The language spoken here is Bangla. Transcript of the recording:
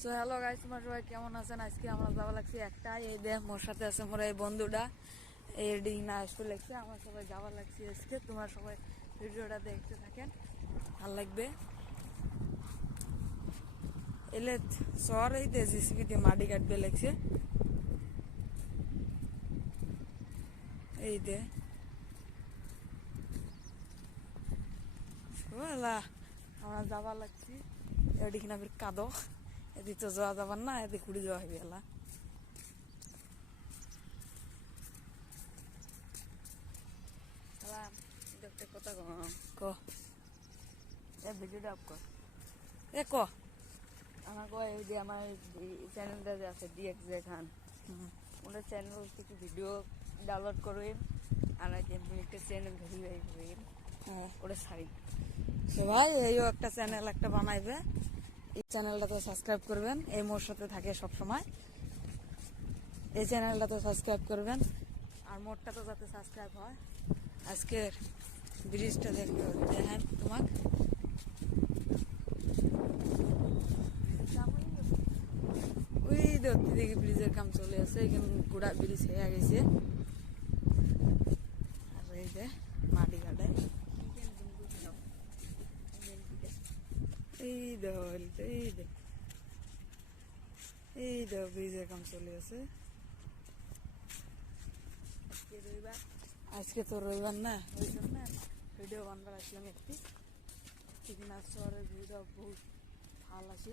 সো হ্যালো গাইস, তোমরা সবাই কেমন আছেন? আজকে আমরা যাওয়া লাগছি একটা, এই দেখ মোর সাথে আছে মোর এই বন্ধুটা, এই ডিনা স্কুল লাগছে। আমরা সবাই যাওয়া লাগছি আজকে। তোমরা সবাই ভিডিওটা দেখতে থাকেন, ভালো লাগবে। এলে শহর এই জিসিবি দিয়ে মাটি কাটবে লাগছে। এই দে আমরা যাওয়া লাগছি। এদিকে না কাদো, এদিকে তো যাওয়া যাবার না, এদিকে ঘুরে যাওয়া হয়ে গেলা। কথা ক ভিডিওটা আপ কর, এ ক আমার কয় এই যে আমার চ্যানেলটা যে আছে ডিএক্সজে খান, ওনার চ্যানেল কিছু ভিডিও ডাউনলোড করবেন আর একটা চ্যানেল ভেরিফাই করবেন, ওটা ছাড়ি। তো ভাই এইও একটা চ্যানেল একটা বানাইবে, এই চ্যানেলটা তো সাবস্ক্রাইব করবেন। এই মোর সাথে থাকে সব সময়, এই চ্যানেলটা তো সাবস্ক্রাইব করবেন আর মোরটা তো যাতে সাবস্ক্রাইব হয়। আজকের ব্রিজটা দেখেন তোমাকে, ওই দেখতে দেখি ব্রিজের কাম চলে আছে, এখানে গোড়া ব্রিজ হয়ে গেছে। আর এই যে মাটি কাটায় এই দল এই ব্রিজের কাম চলে আছে। আজকে তো রবিবার না, ওই জন্য ভিডিও বানবার আসলাম একটি। ঠিক না, শহরের ভিউটা বহুত ভালো আছে।